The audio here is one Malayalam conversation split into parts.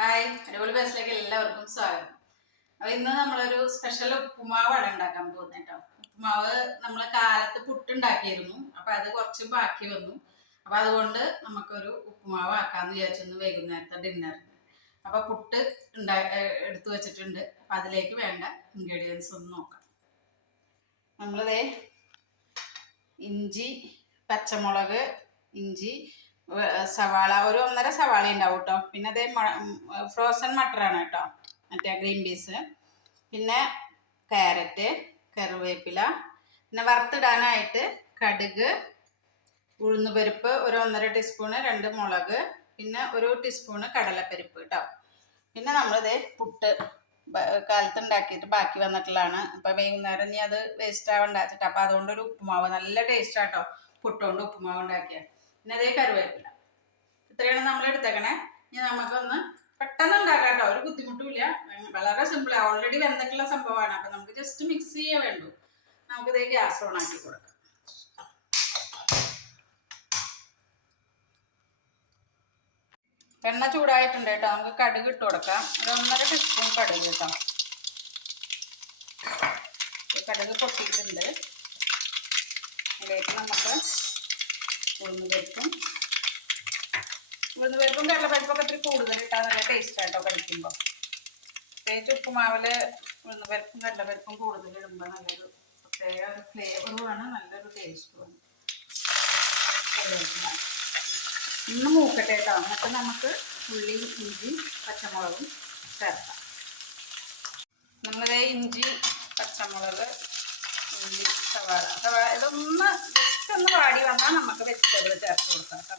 ഹായ് അടിപൊളി ബസ്സിലേക്ക് എല്ലാവർക്കും സ്വാഗതം. അപ്പൊ ഇന്ന് നമ്മളൊരു സ്പെഷ്യൽ ഉപ്പുമാവാണ് ഉണ്ടാക്കാൻ പോകുന്നത് കേട്ടോ. ഉപ്പുമാവ് നമ്മൾ കാലത്ത് പുട്ടുണ്ടാക്കിയിരുന്നു. അപ്പൊ അത് കുറച്ച് ബാക്കി വന്നു. അപ്പൊ അതുകൊണ്ട് നമുക്കൊരു ഉപ്പുമാവ് ആക്കാന്ന് വിചാരിച്ചു വൈകുന്നേരത്തെ ഡിന്നറിന് അപ്പൊ പുട്ട് ഉണ്ടാ എടുത്തു വെച്ചിട്ടുണ്ട്. അപ്പൊ അതിലേക്ക് വേണ്ട ഇൻഗ്രീഡിയൻസ് ഒന്ന് നോക്കാം. നമ്മളിതേ ഇഞ്ചി പച്ചമുളക് ഇഞ്ചി സവാള ഒരു ഒന്നര സവാള ഉണ്ടാവും കേട്ടോ പിന്നെ അതേ ഫ്രോസൺ മട്ടറാണ് കേട്ടോ മറ്റേ ഗ്രീൻ പീസ് പിന്നെ ക്യാരറ്റ് കറിവേപ്പില. പിന്നെ വറുത്തിടാനായിട്ട് കടുക് ഉഴുന്നുപരിപ്പ് ഒരു ഒന്നര ടീസ്പൂണ് രണ്ട് മുളക് പിന്നെ ഒരു ടീസ്പൂണ് കടലപ്പരിപ്പ് കേട്ടോ പിന്നെ നമ്മളിത് പുട്ട് കാലത്ത് ഉണ്ടാക്കിയിട്ട് ബാക്കി വന്നിട്ടുള്ളതാണ്. അപ്പം വൈകുന്നേരം ഇനി അത് വേസ്റ്റ് ആവണ്ട വെച്ചിട്ട്. അപ്പം അതുകൊണ്ട് ഒരു ഉപ്പുമാവ്. നല്ല ടേസ്റ്റ് ആട്ടോ പുട്ടുകൊണ്ട് ഉപ്പുമാവ് ഉണ്ടാക്കിയ. പിന്നെ അതേ കറിവേപ്പില. ഇത്രയാണ് നമ്മൾ എടുത്തേക്കണേ. ഇനി നമുക്കൊന്ന് പെട്ടെന്ന് ഉണ്ടാക്കാം കേട്ടോ. ഒരു ബുദ്ധിമുട്ടുമില്ല. വളരെ സിമ്പിളാണ് ഓൾറെഡി വെന്തിട്ടുള്ള സംഭവമാണ്. അപ്പം നമുക്ക് ജസ്റ്റ് മിക്സ് ചെയ്യേ വേണ്ടു. നമുക്കിതേ ഗ്യാസ് ഓൺ ആക്കി കൊടുക്കാം. എണ്ണ ചൂടായിട്ടുണ്ട് കേട്ടോ. നമുക്ക് കടുക് ഇട്ട് കൊടുക്കാം. ഒരു ഒന്നര ടീസ്പൂൺ കടുക് കേട്ടോ. കടുക് പൊട്ടിയിട്ടുണ്ട്. ഇതിലേക്ക് നമുക്ക് ഉഴുന്ന് പരിപ്പും. ഉഴുന്ന് പരിപ്പും കടലപ്പരിപ്പൊക്കെ ഇത്തിരി കൂടുതൽ ഇട്ടാൽ നല്ല ടേസ്റ്റ് ആട്ടോ കഴിക്കുമ്പോൾ പ്രത്യേകിച്ച് ഉപ്പുമാവിൽ ഉഴുന്ന് പരിപ്പും കടലപ്പരിപ്പും കൂടുതൽ ഇടുമ്പോൾ നല്ലൊരു പ്രത്യേക ഒരു ഫ്ലേവറുമാണ് നല്ലൊരു ടേസ്റ്റുമാണ് ഇന്ന് മൂക്കട്ടെ കേട്ടോ എന്നിട്ട് നമുക്ക് ഉള്ളി ഇഞ്ചി പച്ചമുളകും ചേർക്കാം. നമ്മളിതേ ഇഞ്ചി പച്ചമുളക് സവാള സവാള ഇതൊന്ന് ജസ്റ്റ് ഒന്ന് വാടി വന്നാൽ നമുക്ക് വെജിറ്റബിൾ ചേർത്ത് കൊടുക്കാം കേട്ടോ.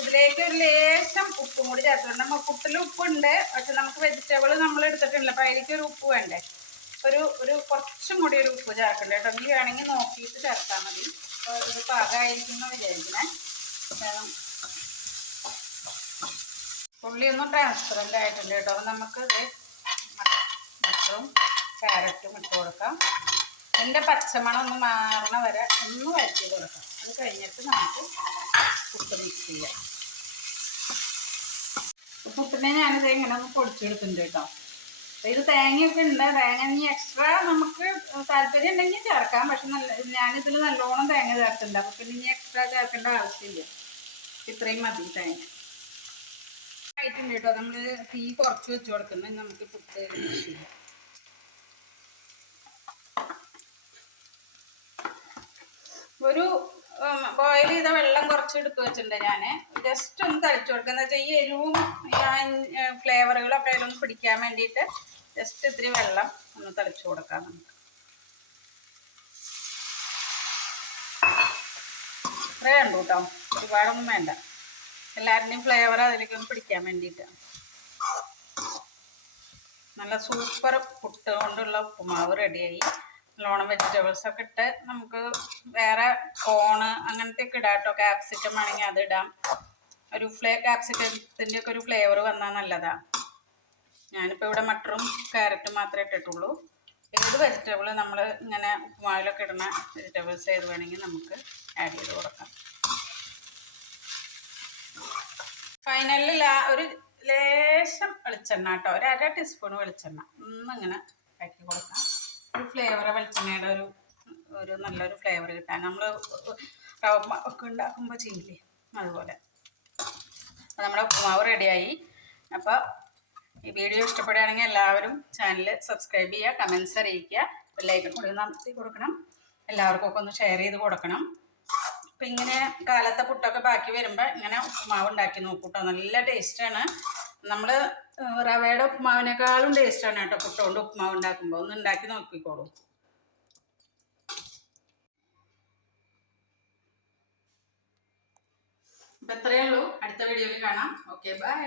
ഇതിലേക്ക് ഒരു ലേശം ഉപ്പും കൂടി ചേർത്തിട്ടുണ്ട് നമ്മൾ പുട്ടിൽ ഉപ്പുണ്ട്. പക്ഷെ നമുക്ക് വെജിറ്റബിൾ നമ്മൾ എടുത്തിട്ടില്ല. അപ്പം അതിലേക്ക് ഒരു ഉപ്പ് വേണ്ടേ? ഒരു ഒരു കുറച്ചും കൂടി ഒരു ഉപ്പ് ചേർക്കണ്ട കേട്ടോ? നീ വേണമെങ്കിൽ നോക്കിയിട്ട് ചേർത്താൽ മതി. അപ്പോൾ ഇത് പാകമായിരിക്കും എന്ന് കാരണം ഉള്ളി ഒന്ന് ട്രാൻസ്പെറന്റ് ആയിട്ടുണ്ട് കേട്ടോ നമുക്ക് ഇത് മട്ടറും ക്യാരറ്റും ഇട്ട് കൊടുക്കാം. എന്റെ പച്ചമണം ഒന്ന് മാറണ വരെ ഒന്ന് വഴറ്റി കൊടുക്കാം. അത് കഴിഞ്ഞിട്ട് നമുക്ക് പുട്ട് മിക്സ് ചെയ്യാം. പുട്ടിനെ ഞാനിത് ഇങ്ങനെ ഒന്ന് പൊടിച്ചെടുക്കുന്നുണ്ട് കേട്ടോ. ഇത് തേങ്ങയൊക്കെ ഉണ്ട്. തേങ്ങ ഇനി എക്സ്ട്രാ നമുക്ക് താല്പര്യം ഉണ്ടെങ്കിൽ ചേർക്കാം. പക്ഷെ നല്ല ഞാനിതിൽ നല്ലോണം തേങ്ങ ചേർക്കുന്നുണ്ട് അപ്പൊ പിന്നെ ഇനി എക്സ്ട്രാ ചേർക്കേണ്ട ആവശ്യമില്ല. ഇത്രയും മതി തേങ്ങ. ആയിട്ടുണ്ട് കേട്ടോ. നമ്മൾ തീ കുറച്ച് വെച്ച് കൊടുക്കുന്നത് നമുക്ക് പുട്ട് ചെയ്യാം ഒരു ബോയിൽ ചെയ്ത വെള്ളം കുറച്ച് എടുത്ത് വെച്ചിട്ടുണ്ട് ഞാൻ ജസ്റ്റ് ഒന്ന് തളിച്ചു കൊടുക്കുക എന്ന് വെച്ചാൽ ഈ എരിവും ഫ്ലേവറുകളും ഫ്ലേവറുകളൊക്കെ അതിലൊന്ന് പിടിക്കാൻ വേണ്ടിയിട്ട് ജസ്റ്റ് ഇത്തിരി വെള്ളം ഒന്ന് തളിച്ചു കൊടുക്കാം നമുക്ക്. ഇത്രേ ഉണ്ടു കേട്ടോ ഒരുപാടൊന്നും വേണ്ട. എല്ലാവരുടെയും ഫ്ലേവർ അതിലേക്ക് ഒന്ന് പിടിക്കാൻ വേണ്ടിയിട്ട് നല്ല സൂപ്പർ പുട്ട് കൊണ്ടുള്ള ഉപ്പുമാവ് റെഡിയായി നല്ലോണം വെജിറ്റബിൾസ് ഒക്കെ ഇട്ട് നമുക്ക് കോണ് അങ്ങനത്തെ ഒക്കെ ഇടാം കേട്ടോ. ക്യാപ്സിക്കം വേണമെങ്കിൽ അത് ഇടാം. ഒരു ഫ്ലേ ക്യാപ്സിക്കത്തിന്റെ ഒക്കെ ഒരു ഫ്ലേവർ വന്നാൽ നല്ലതാണ് ഞാനിപ്പോൾ ഇവിടെ മട്ടറും ക്യാരറ്റും മാത്രമേ ഇട്ടിട്ടുള്ളൂ. ഏത് വെജിറ്റബിൾ നമ്മൾ ഇങ്ങനെ ഉപ്പുമാവിലൊക്കെ ഇടുന്ന വെജിറ്റബിൾസ് ഏത് വേണമെങ്കിൽ നമുക്ക് ആഡ് ചെയ്ത് കൊടുക്കാം. ഫൈനലിൽ ഒരു ലേശം വെളിച്ചെണ്ണ കേട്ടോ. ഒരു അര ടീസ്പൂൺ വെളിച്ചെണ്ണ. ഒന്നിങ്ങനെ ആക്കി കൊടുക്കാം. ഒരു ഫ്ലേവർ വെളിച്ചെണ്ണയുടെ ഒരു ഒരു നല്ലൊരു ഫ്ലേവർ കിട്ടാൻ. നമ്മൾ റവ ഒക്കെ ഉണ്ടാക്കുമ്പോൾ ചെയ്യില്ലേ? അതുപോലെ. നമ്മുടെ ഉപ്പുമാവ് റെഡിയായി അപ്പോൾ ഈ വീഡിയോ ഇഷ്ടപ്പെടുകയാണെങ്കിൽ എല്ലാവരും ചാനൽ സബ്സ്ക്രൈബ് ചെയ്യുക കമൻസ് അറിയിക്കുക. ലൈക്ക് കൂടി നടത്തി കൊടുക്കണം. എല്ലാവർക്കും ഒക്കെ ഒന്ന് ഷെയർ ചെയ്ത് കൊടുക്കണം. അപ്പം ഇങ്ങനെ കാലത്തെ പുട്ടൊക്കെ ബാക്കി വരുമ്പോൾ ഇങ്ങനെ ഉപ്പുമാവ് ഉണ്ടാക്കി നോക്കൂട്ടോ നല്ല ടേസ്റ്റാണ് നമ്മൾ റവയുടെ ഉപ്പുമാവിനേക്കാളും ടേസ്റ്റാണ് കേട്ടോ പുട്ടുകൊണ്ട് ഉപ്പുമാവ് ഉണ്ടാക്കുമ്പോൾ ഒന്ന് ഉണ്ടാക്കി നോക്കിക്കോളൂ. അപ്പം ഇത്രയേ ഉള്ളൂ. അടുത്ത വീഡിയോയിൽ കാണാം. Okay bye